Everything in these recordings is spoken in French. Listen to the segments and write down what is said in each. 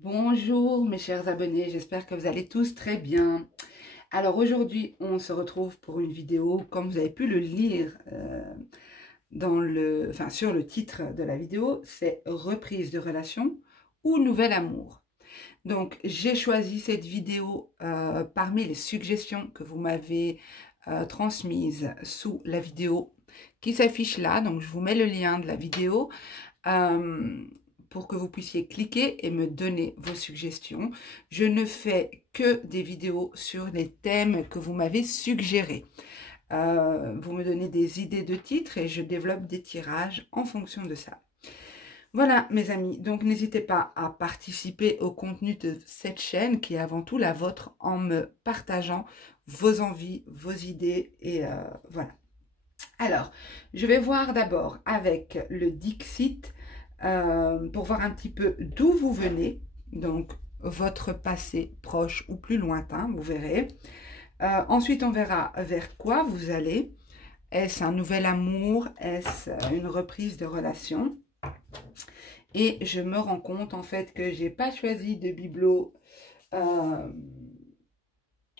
Bonjour mes chers abonnés, j'espère que vous allez tous très bien. Alors aujourd'hui, on se retrouve pour une vidéo, comme vous avez pu le lire sur le titre de la vidéo, c'est reprise de relation ou nouvel amour. Donc j'ai choisi cette vidéo parmi les suggestions que vous m'avez transmises sous la vidéo qui s'affiche là. Donc je vous mets le lien de la vidéo. Pour que vous puissiez cliquer et me donner vos suggestions. Je ne fais que des vidéos sur les thèmes que vous m'avez suggérés. Vous me donnez des idées de titres et je développe des tirages en fonction de ça. Voilà mes amis, donc n'hésitez pas à participer au contenu de cette chaîne qui est avant tout la vôtre en me partageant vos envies, vos idées et voilà. Alors, je vais voir d'abord avec le Dixit pour voir un petit peu d'où vous venez, donc votre passé proche ou plus lointain, vous verrez. Ensuite, on verra vers quoi vous allez. Est-ce un nouvel amour? Est-ce une reprise de relation? Et je me rends compte en fait que j'ai pas choisi de bibelot.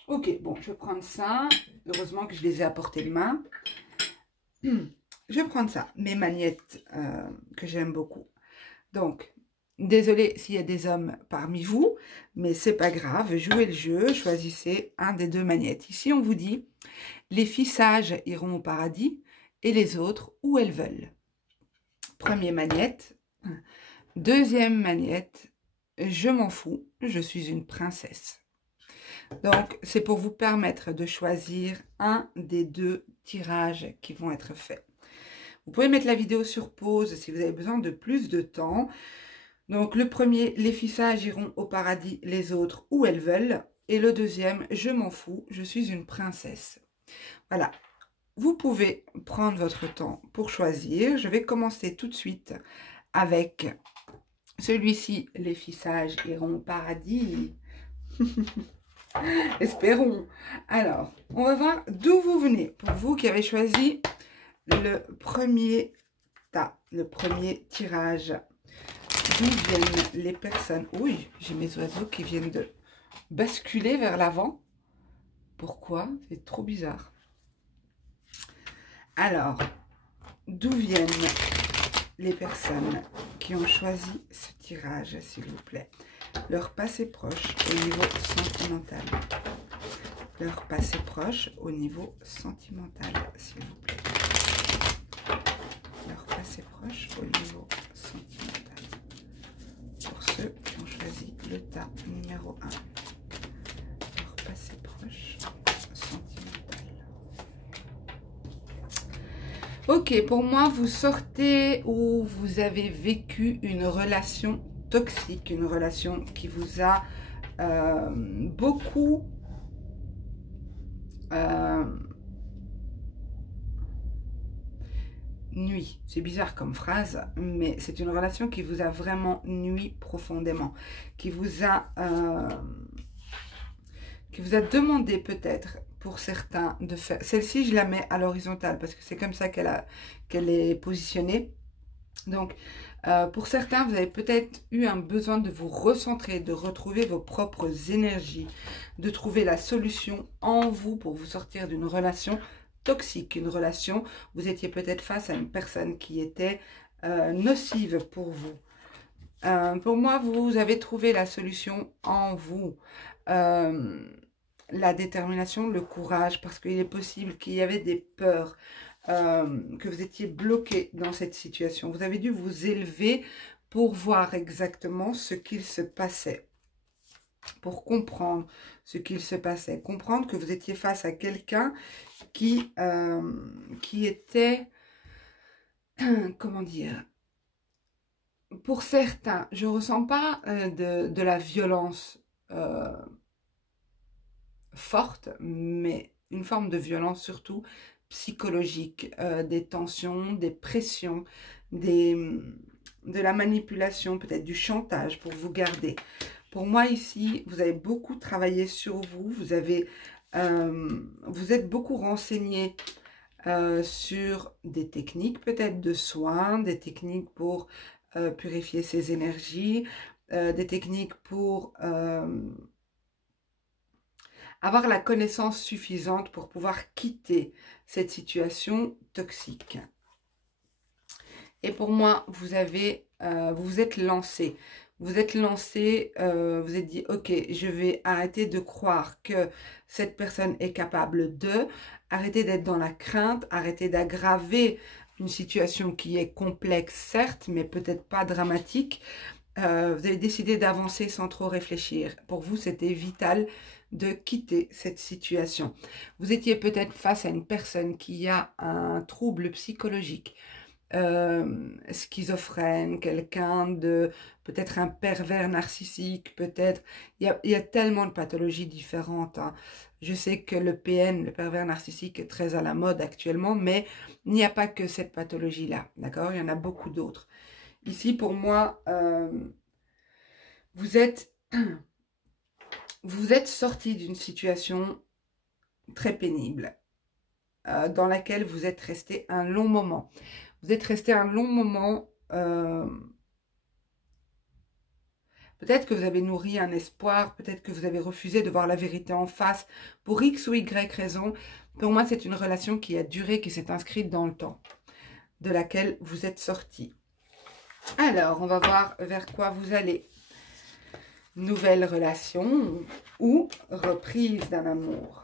Ok, bon, je vais prendre ça. Heureusement que je les ai à portée de main. Je vais prendre ça, mes magnettes que j'aime beaucoup. Donc, désolé s'il y a des hommes parmi vous, mais c'est pas grave, jouez le jeu, choisissez un des deux magnettes. Ici, on vous dit, les filles sages iront au paradis et les autres où elles veulent. Première magnette. Deuxième magnette, je m'en fous, je suis une princesse. Donc, c'est pour vous permettre de choisir un des deux tirages qui vont être faits. Vous pouvez mettre la vidéo sur pause si vous avez besoin de plus de temps. Donc, le premier, les filles sages iront au paradis, les autres où elles veulent. Et le deuxième, je m'en fous, je suis une princesse. Voilà. Vous pouvez prendre votre temps pour choisir. Je vais commencer tout de suite avec celui-ci, les filles sages iront au paradis. Espérons. Alors, on va voir d'où vous venez. Pour vous qui avez choisi le premier tas, le premier tirage. D'où viennent les personnes? Oui, j'ai mes oiseaux qui viennent de basculer vers l'avant. Pourquoi? C'est trop bizarre. Alors, d'où viennent les personnes qui ont choisi ce tirage, s'il vous plaît? Leur passé proche au niveau sentimental. Leur passé proche au niveau sentimental, s'il vous plaît. Leur passé proche au niveau sentimental. Pour ceux qui ont choisi le tas numéro 1. Leur passé proche sentimental. Ok, pour moi, vous sortez ou vous avez vécu une relation toxique, une relation qui vous a beaucoup nuit. C'est bizarre comme phrase, mais c'est une relation qui vous a vraiment nui profondément, qui vous a demandé peut-être pour certains de faire. Celle-ci, je la mets à l'horizontale parce que c'est comme ça qu'elle est positionnée. Donc, pour certains, vous avez peut-être eu un besoin de vous recentrer, de retrouver vos propres énergies, de trouver la solution en vous pour vous sortir d'une relation toxique, une relation, vous étiez peut-être face à une personne qui était nocive pour vous. Pour moi, vous avez trouvé la solution en vous. La détermination, le courage, parce qu'il est possible qu'il y avait des peurs, que vous étiez bloqué dans cette situation. Vous avez dû vous élever pour voir exactement ce qu'il se passait, pour comprendre ce qu'il se passait, comprendre que vous étiez face à quelqu'un qui était, comment dire, pour certains, je ne ressens pas de la violence forte, mais une forme de violence surtout psychologique, des tensions, des pressions, de la manipulation, peut-être du chantage pour vous garder. Pour moi ici, vous avez beaucoup travaillé sur vous, vous êtes beaucoup renseigné sur des techniques peut-être de soins, des techniques pour purifier ses énergies, des techniques pour avoir la connaissance suffisante pour pouvoir quitter cette situation toxique. Et pour moi, vous vous êtes lancé. Vous êtes lancé, vous êtes dit, ok, je vais arrêter de croire que cette personne est capable de, arrêter d'être dans la crainte, arrêter d'aggraver une situation qui est complexe, certes, mais peut-être pas dramatique. Vous avez décidé d'avancer sans trop réfléchir. Pour vous, c'était vital de quitter cette situation. Vous étiez peut-être face à une personne qui a un trouble psychologique, schizophrène, quelqu'un de peut-être un pervers narcissique, peut-être, il y a tellement de pathologies différentes, hein. Je sais que le PN, le pervers narcissique, est très à la mode actuellement, mais il n'y a pas que cette pathologie-là, d'accord? Il y en a beaucoup d'autres. Ici, pour moi, vous êtes sorti d'une situation très pénible, dans laquelle vous êtes resté un long moment. Vous êtes resté un long moment, peut-être que vous avez nourri un espoir, peut-être que vous avez refusé de voir la vérité en face, pour X ou Y raison. Pour moi, c'est une relation qui a duré, qui s'est inscrite dans le temps, de laquelle vous êtes sorti. Alors, on va voir vers quoi vous allez. Nouvelle relation ou reprise d'un amour.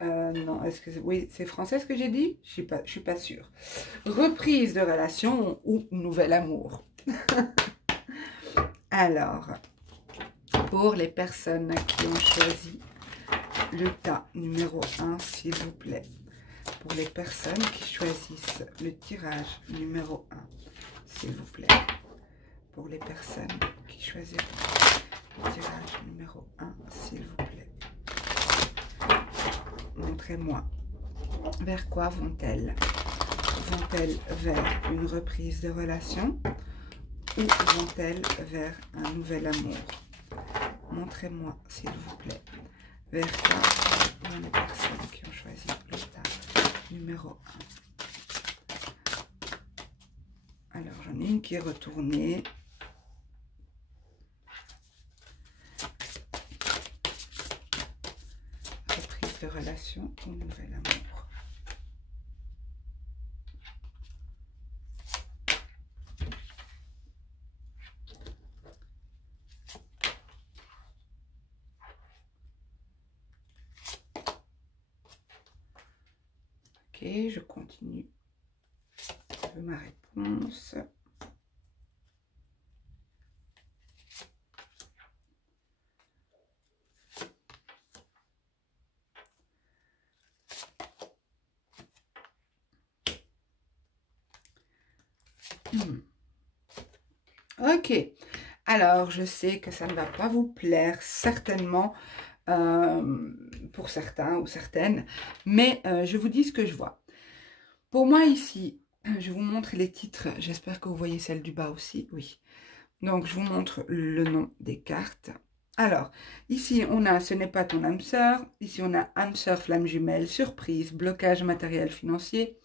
Non, est-ce que oui, c'est français ce que j'ai dit? Je suis pas sûre. Reprise de relation ou nouvel amour. Alors, pour les personnes qui ont choisi le tas numéro 1, s'il vous plaît. Pour les personnes qui choisissent le tirage numéro 1, s'il vous plaît. Pour les personnes qui choisissent le tirage numéro 1, s'il vous plaît. Montrez-moi. Vers quoi vont-elles? Vont-elles vers une reprise de relation ou vont-elles vers un nouvel amour? Montrez-moi, s'il vous plaît. Vers quoi vont les personnes qui ont choisi le tas numéro 1? Alors, j'en ai une qui est retournée. Reprise de relation ou nouvel amour. Ok, je continue ma réponse. Ok, alors je sais que ça ne va pas vous plaire, certainement, pour certains ou certaines, mais je vous dis ce que je vois. Pour moi ici, je vous montre les titres, j'espère que vous voyez celle du bas aussi, oui. Donc je vous montre le nom des cartes. Alors, ici on a « Ce n'est pas ton âme sœur », ici on a « âme sœur, flamme jumelle, surprise, blocage matériel financier »,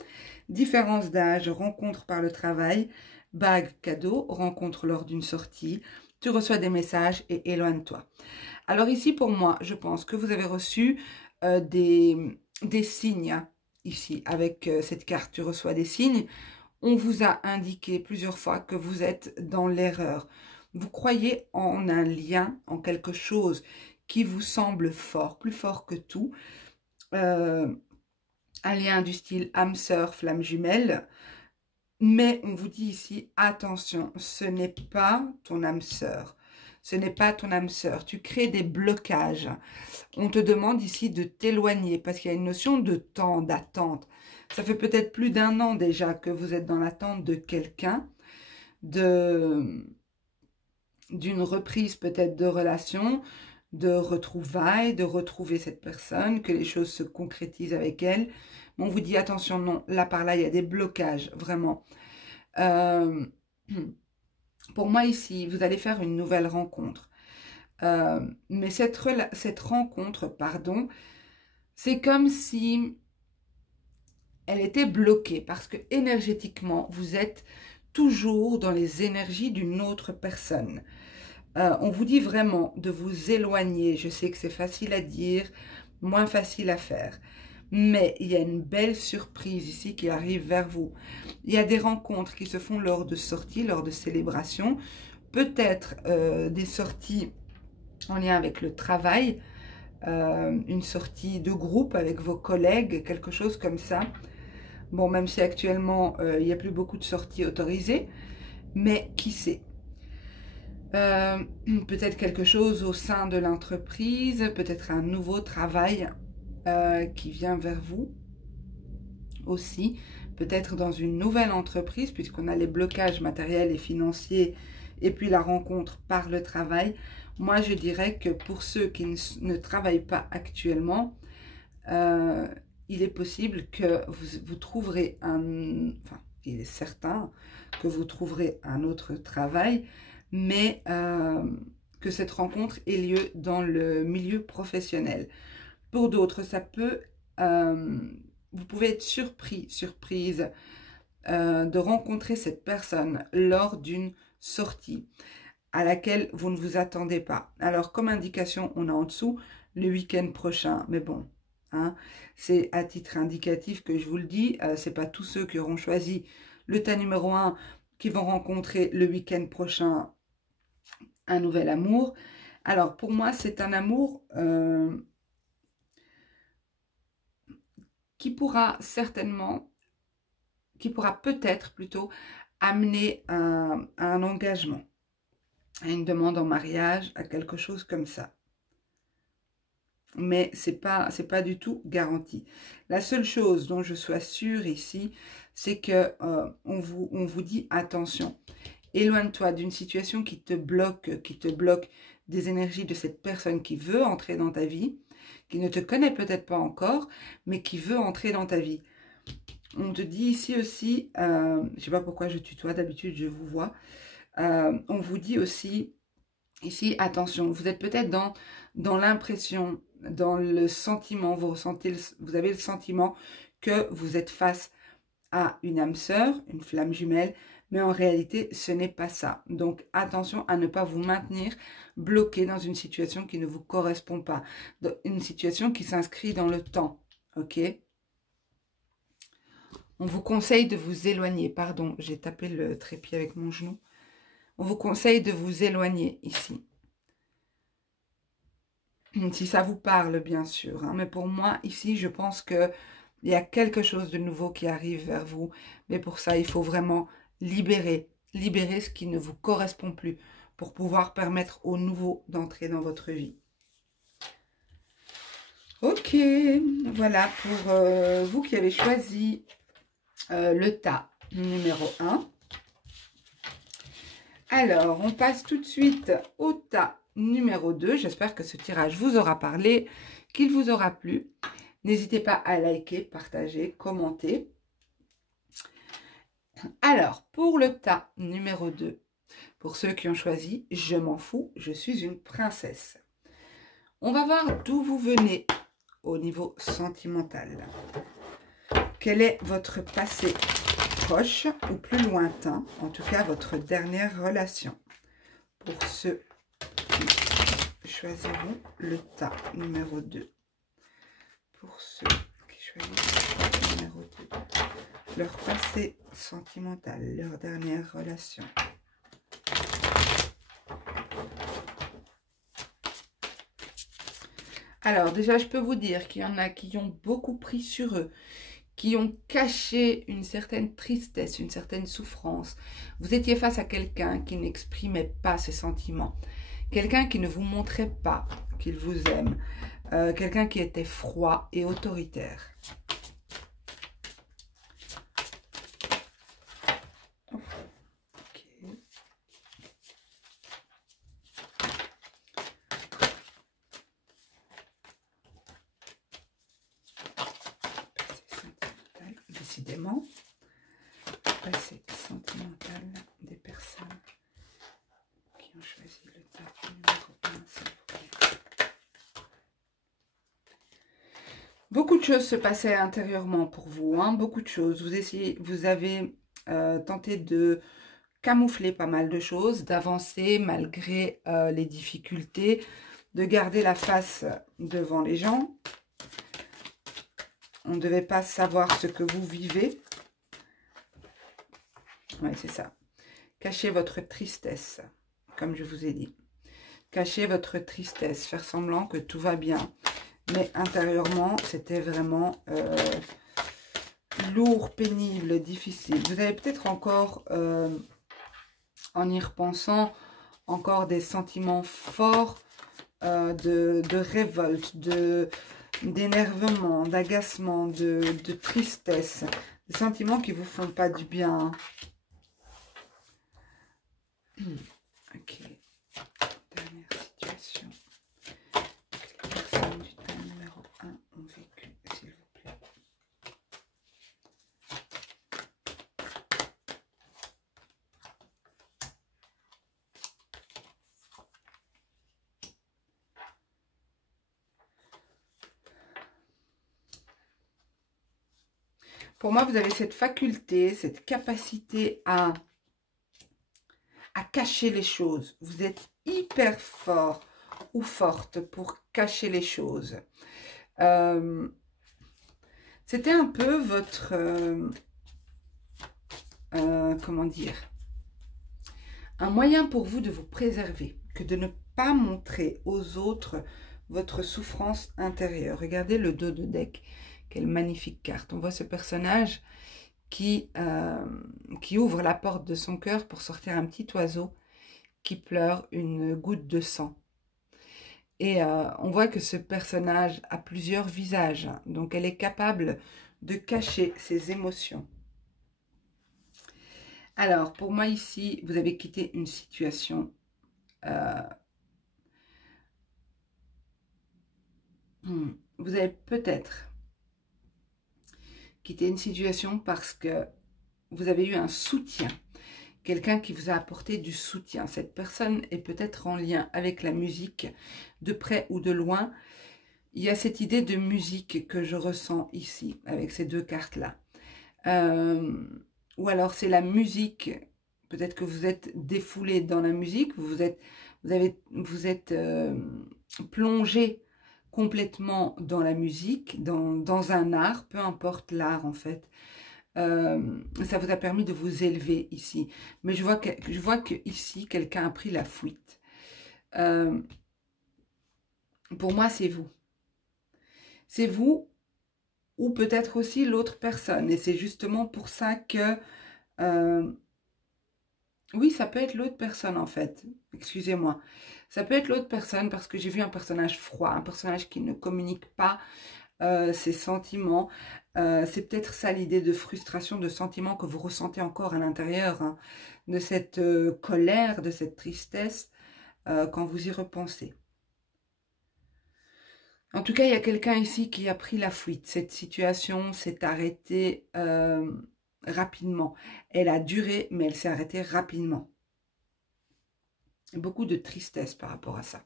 différence d'âge, rencontre par le travail, bague cadeau, rencontre lors d'une sortie, tu reçois des messages et éloigne-toi. Alors ici, pour moi, je pense que vous avez reçu des signes, ici, avec cette carte, tu reçois des signes. On vous a indiqué plusieurs fois que vous êtes dans l'erreur. Vous croyez en un lien, en quelque chose qui vous semble fort, plus fort que tout. Un lien du style âme sœur, flamme jumelle. Mais on vous dit ici, attention, ce n'est pas ton âme sœur. Ce n'est pas ton âme sœur. Tu crées des blocages. On te demande ici de t'éloigner parce qu'il y a une notion de temps, d'attente. Ça fait peut-être plus d'1 an déjà que vous êtes dans l'attente de quelqu'un, d'une reprise peut-être de relation, de retrouvailles, de retrouver cette personne, que les choses se concrétisent avec elle. Mais on vous dit attention, non, là par là, il y a des blocages, vraiment. Pour moi ici, vous allez faire une nouvelle rencontre. Mais cette rencontre, pardon, c'est comme si elle était bloquée parce que énergétiquement, vous êtes toujours dans les énergies d'une autre personne. On vous dit vraiment de vous éloigner. Je sais que c'est facile à dire, moins facile à faire. Mais il y a une belle surprise ici qui arrive vers vous. Il y a des rencontres qui se font lors de sorties, lors de célébrations. Peut-être des sorties en lien avec le travail, une sortie de groupe avec vos collègues, quelque chose comme ça. Bon, même si actuellement, il n'y a plus beaucoup de sorties autorisées, mais qui sait? Peut-être quelque chose au sein de l'entreprise, peut-être un nouveau travail qui vient vers vous aussi, peut-être dans une nouvelle entreprise, puisqu'on a les blocages matériels et financiers, et puis la rencontre par le travail. Moi, je dirais que pour ceux qui ne travaillent pas actuellement, il est possible que vous trouverez enfin, il est certain que vous trouverez un autre travail, mais que cette rencontre ait lieu dans le milieu professionnel. Pour d'autres, ça peut, vous pouvez être surprise de rencontrer cette personne lors d'une sortie à laquelle vous ne vous attendez pas. Alors, comme indication, on a en dessous le week-end prochain, mais bon, hein, c'est à titre indicatif que je vous le dis, c'est pas tous ceux qui auront choisi le tas numéro 1 qui vont rencontrer le week-end prochain un nouvel amour. Alors, pour moi, c'est un amour qui pourra peut-être plutôt amener à un engagement, à une demande en mariage, à quelque chose comme ça. Mais c'est pas du tout garanti. La seule chose dont je sois sûre ici, c'est que on vous dit attention. Éloigne-toi d'une situation qui te bloque des énergies de cette personne qui veut entrer dans ta vie, qui ne te connaît peut-être pas encore, mais qui veut entrer dans ta vie. On te dit ici aussi, je ne sais pas pourquoi je tutoie, d'habitude je vous vois, on vous dit aussi, ici, attention, vous êtes peut-être dans l'impression, dans le sentiment, vous avez le sentiment que vous êtes face à une âme sœur, une flamme jumelle, mais en réalité, ce n'est pas ça. Donc, attention à ne pas vous maintenir bloqué dans une situation qui ne vous correspond pas, dans une situation qui s'inscrit dans le temps, ok? On vous conseille de vous éloigner, pardon, j'ai tapé le trépied avec mon genou. On vous conseille de vous éloigner ici. Si ça vous parle, bien sûr, hein, mais pour moi, ici, je pense qu'il y a quelque chose de nouveau qui arrive vers vous, mais pour ça, il faut vraiment libérer ce qui ne vous correspond plus pour pouvoir permettre au nouveau d'entrer dans votre vie. Ok, voilà pour vous qui avez choisi le tas numéro 1. Alors, on passe tout de suite au tas numéro 2. J'espère que ce tirage vous aura parlé, qu'il vous aura plu. N'hésitez pas à liker, partager, commenter. Alors, pour le tas numéro 2, pour ceux qui ont choisi « Je m'en fous, je suis une princesse ». On va voir d'où vous venez au niveau sentimental. Quel est votre passé proche ou plus lointain, en tout cas votre dernière relation. Pour ceux qui choisiront le tas numéro 2. Pour ceux qui choisiront le tas numéro 2. Leur passé sentimental, leur dernière relation. Alors déjà, je peux vous dire qu'il y en a qui ont beaucoup pris sur eux, qui ont caché une certaine tristesse, une certaine souffrance. Vous étiez face à quelqu'un qui n'exprimait pas ses sentiments, quelqu'un qui ne vous montrait pas qu'il vous aime, quelqu'un qui était froid et autoritaire. Décidément, passé sentimental des personnes qui ont choisi le tas numéro 1, s'il vous plaît. Beaucoup de choses se passaient intérieurement pour vous, hein, beaucoup de choses. Vous avez tenté de camoufler pas mal de choses, d'avancer malgré les difficultés, de garder la face devant les gens. On ne devait pas savoir ce que vous vivez. Oui, c'est ça. Cachez votre tristesse, comme je vous ai dit. Cachez votre tristesse, faire semblant que tout va bien. Mais intérieurement, c'était vraiment lourd, pénible, difficile. Vous avez peut-être encore, en y repensant, encore des sentiments forts de révolte, d'énervement, d'agacement, de tristesse. Des sentiments qui ne vous font pas du bien. Ok. Dernière situation. Que les personnes du thème numéro 1 ont vécu, s'il vous plaît. Pour moi, vous avez cette faculté, cette capacité à cacher les choses. Vous êtes hyper fort ou forte pour cacher les choses. C'était un peu votre... comment dire, un moyen pour vous de vous préserver, que de ne pas montrer aux autres votre souffrance intérieure. Regardez le dos de deck, quelle magnifique carte. On voit ce personnage qui ouvre la porte de son cœur pour sortir un petit oiseau qui pleure une goutte de sang. Et on voit que ce personnage a plusieurs visages, donc elle est capable de cacher ses émotions. Alors, pour moi ici, vous avez quitté une situation vous avez peut-être quitté une situation parce que vous avez eu un soutien. Quelqu'un qui vous a apporté du soutien. Cette personne est peut-être en lien avec la musique, de près ou de loin. Il y a cette idée de musique que je ressens ici, avec ces deux cartes-là. Ou alors c'est la musique, peut-être que vous êtes défoulé dans la musique, vous êtes plongé complètement dans la musique, dans un art, peu importe l'art en fait. Ça vous a permis de vous élever ici. Mais je vois que ici, quelqu'un a pris la fuite. Pour moi, c'est vous. C'est vous ou peut-être aussi l'autre personne. Et c'est justement pour ça que... oui, ça peut être l'autre personne en fait. Excusez-moi. Ça peut être l'autre personne parce que j'ai vu un personnage froid, un personnage qui ne communique pas ses sentiments. C'est peut-être ça l'idée de frustration, de sentiment que vous ressentez encore à l'intérieur, hein, de cette colère, de cette tristesse quand vous y repensez. En tout cas, il y a quelqu'un ici qui a pris la fuite. Cette situation s'est arrêtée rapidement. Elle a duré, mais elle s'est arrêtée rapidement. Beaucoup de tristesse par rapport à ça.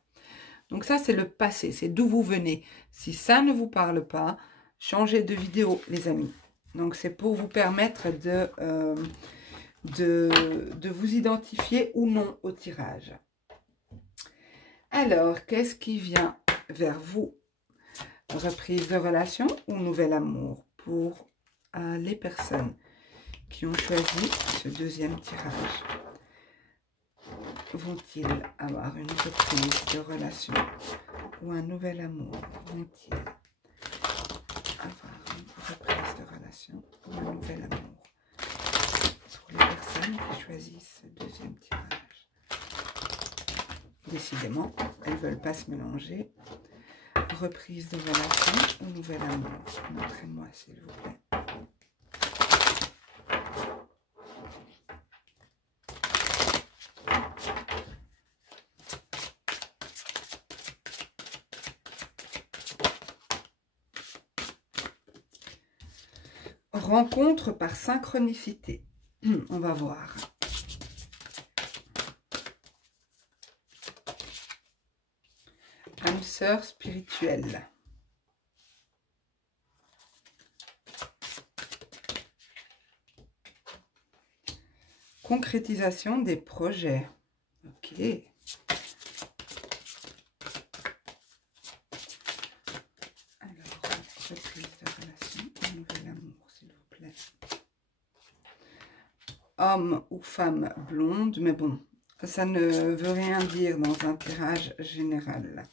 Donc ça, c'est le passé, c'est d'où vous venez. Si ça ne vous parle pas, changez de vidéo, les amis. Donc c'est pour vous permettre de vous identifier ou non au tirage. Alors, qu'est-ce qui vient vers vous? Reprise de relation ou nouvel amour pour les personnes qui ont choisi ce deuxième tirage? Vont-ils avoir une reprise de relation ou un nouvel amour? Vont-ils avoir une reprise de relation ou un nouvel amour? Pour les personnes qui choisissent ce deuxième tirage. Décidément, elles ne veulent pas se mélanger. Reprise de relation ou nouvel amour? Montrez-moi s'il vous plaît. Rencontre par synchronicité. On va voir. Âme sœur spirituelle. concrétisation des projets. Ok. Alors, reprise de relation, un nouvel amour, s'il vous plaît. Homme ou femme blonde, mais bon, ça ne veut rien dire dans un tirage général.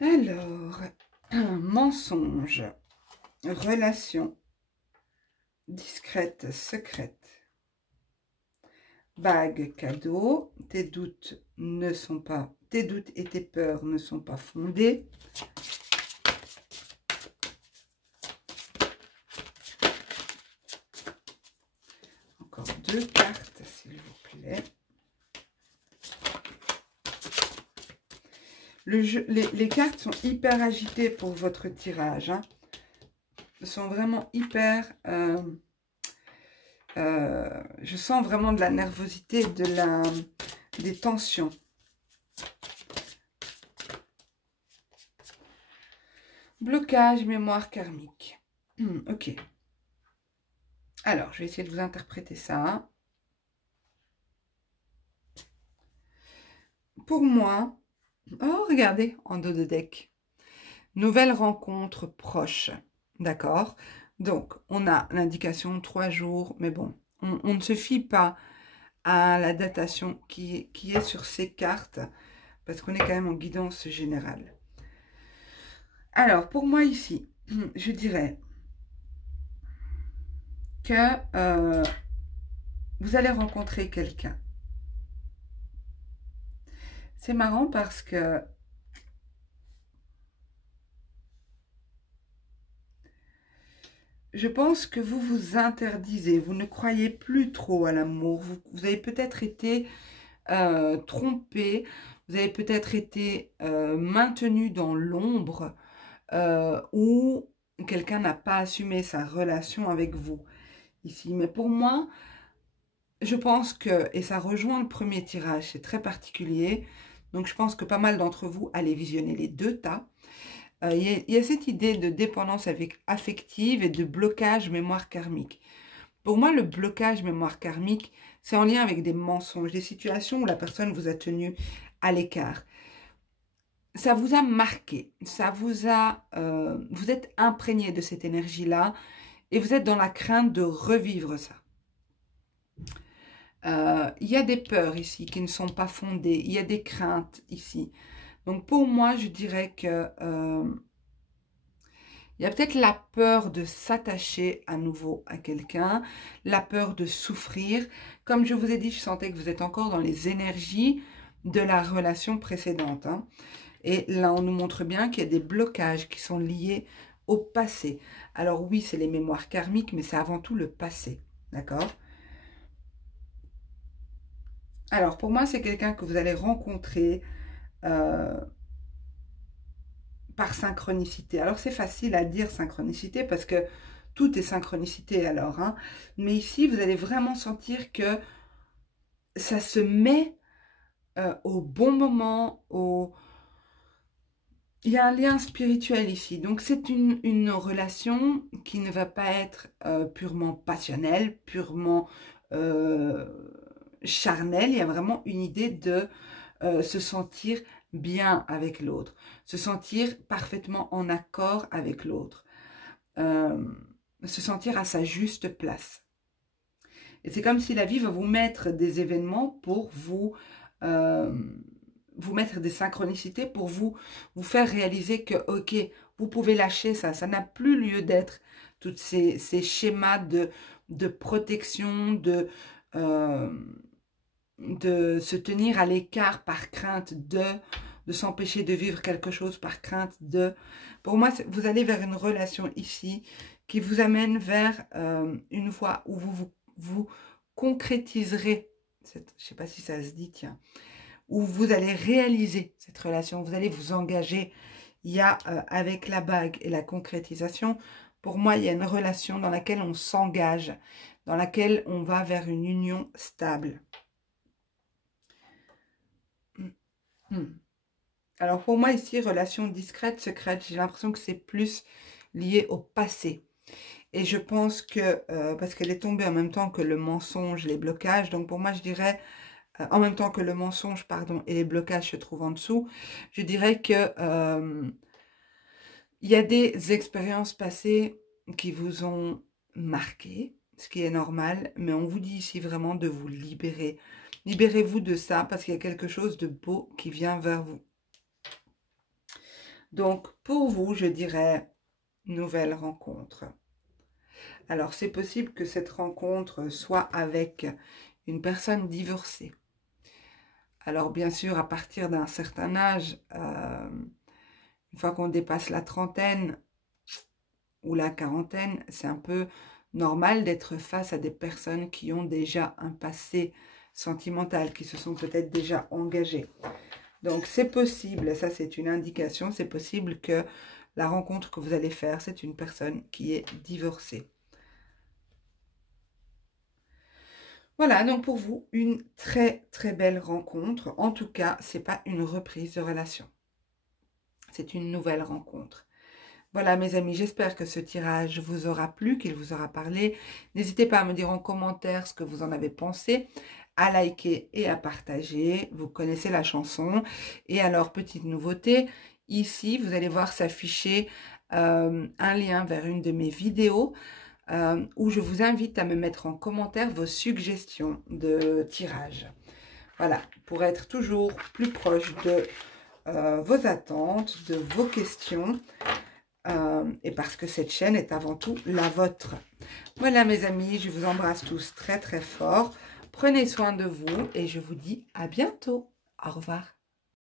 Alors, mensonge, relation discrète, secrète. Bague, cadeau, tes doutes et tes peurs ne sont pas fondés. Encore 2 cartes, s'il vous plaît. Les cartes sont hyper agitées pour votre tirage. Hein. Elles sont vraiment hyper... je sens vraiment de la nervosité, des tensions. Blocage, mémoire karmique. Ok. Alors, je vais essayer de vous interpréter ça. Pour moi... Oh, regardez, en dos de deck. Nouvelle rencontre proche. D'accord? Donc, on a l'indication 3 jours, mais bon, on ne se fie pas à la datation qui est sur ces cartes, parce qu'on est quand même en guidance générale. Alors, pour moi ici, je dirais que vous allez rencontrer quelqu'un. C'est marrant parce que je pense que vous vous interdisez, vous ne croyez plus trop à l'amour. Vous avez peut-être été trompé, vous avez peut-être été maintenu dans l'ombre ou quelqu'un n'a pas assumé sa relation avec vous ici. Mais pour moi, je pense que, et ça rejoint le premier tirage, c'est très particulier, donc je pense que pas mal d'entre vous allez visionner les 2 tas. Il y a cette idée de dépendance affective et de blocage mémoire karmique. Pour moi, le blocage mémoire karmique, c'est en lien avec des mensonges, des situations où la personne vous a tenu à l'écart. Ça vous a marqué, ça vous a, vous êtes imprégné de cette énergie-là et vous êtes dans la crainte de revivre ça. Il y a des peurs ici qui ne sont pas fondées, il y a des craintes ici. Donc pour moi, je dirais que il y a peut-être la peur de s'attacher à nouveau à quelqu'un, la peur de souffrir. Comme je vous ai dit, je sentais que vous êtes encore dans les énergies de la relation précédente. Hein. Et là, on nous montre bien qu'il y a des blocages qui sont liés au passé. Alors oui, c'est les mémoires karmiques, mais c'est avant tout le passé. D'accord ? Alors, pour moi, c'est quelqu'un que vous allez rencontrer par synchronicité. Alors, c'est facile à dire synchronicité parce que tout est synchronicité alors. Hein. Mais ici, vous allez vraiment sentir que ça se met au bon moment, il y a un lien spirituel ici. Donc, c'est une relation qui ne va pas être purement passionnelle, purement charnelle. Il y a vraiment une idée de se sentir bien avec l'autre, se sentir parfaitement en accord avec l'autre, se sentir à sa juste place. Et c'est comme si la vie va vous mettre des événements pour vous mettre des synchronicités, pour vous faire réaliser que, ok, vous pouvez lâcher ça, ça n'a plus lieu d'être, tous ces schémas de protection, de se tenir à l'écart par crainte de s'empêcher de vivre quelque chose par crainte de... Pour moi, vous allez vers une relation ici qui vous amène vers une voie où vous concrétiserez, je ne sais pas si ça se dit, tiens, où vous allez réaliser cette relation, vous allez vous engager. Il y a, avec la bague et la concrétisation, pour moi, il y a une relation dans laquelle on s'engage, dans laquelle on va vers une union stable. Alors pour moi ici, relation discrète, secrète, j'ai l'impression que c'est plus lié au passé. Et je pense que, parce qu'elle est tombée en même temps que le mensonge, les blocages, donc pour moi je dirais, en même temps que le mensonge, pardon, et les blocages se trouvent en dessous, je dirais que il y a des expériences passées qui vous ont marqué, ce qui est normal, mais on vous dit ici vraiment de vous libérer. Libérez-vous de ça parce qu'il y a quelque chose de beau qui vient vers vous. Donc, pour vous, je dirais nouvelle rencontre. Alors, c'est possible que cette rencontre soit avec une personne divorcée. Alors, bien sûr, à partir d'un certain âge, une fois qu'on dépasse la trentaine ou la quarantaine, c'est un peu normal d'être face à des personnes qui ont déjà un passé sentimental, qui se sont peut-être déjà engagées. Donc, c'est possible, ça c'est une indication, c'est possible que la rencontre que vous allez faire, c'est une personne qui est divorcée. Voilà, donc pour vous, une très très belle rencontre. En tout cas, ce n'est pas une reprise de relation. C'est une nouvelle rencontre. Voilà mes amis, j'espère que ce tirage vous aura plu, qu'il vous aura parlé. N'hésitez pas à me dire en commentaire ce que vous en avez pensé, à liker et à partager. Vous connaissez la chanson. Et alors, petite nouveauté, ici, vous allez voir s'afficher un lien vers une de mes vidéos où je vous invite à me mettre en commentaire vos suggestions de tirage. Voilà, pour être toujours plus proche de vos attentes, de vos questions. Et parce que cette chaîne est avant tout la vôtre. Voilà mes amis, je vous embrasse tous très très fort. Prenez soin de vous et je vous dis à bientôt. Au revoir.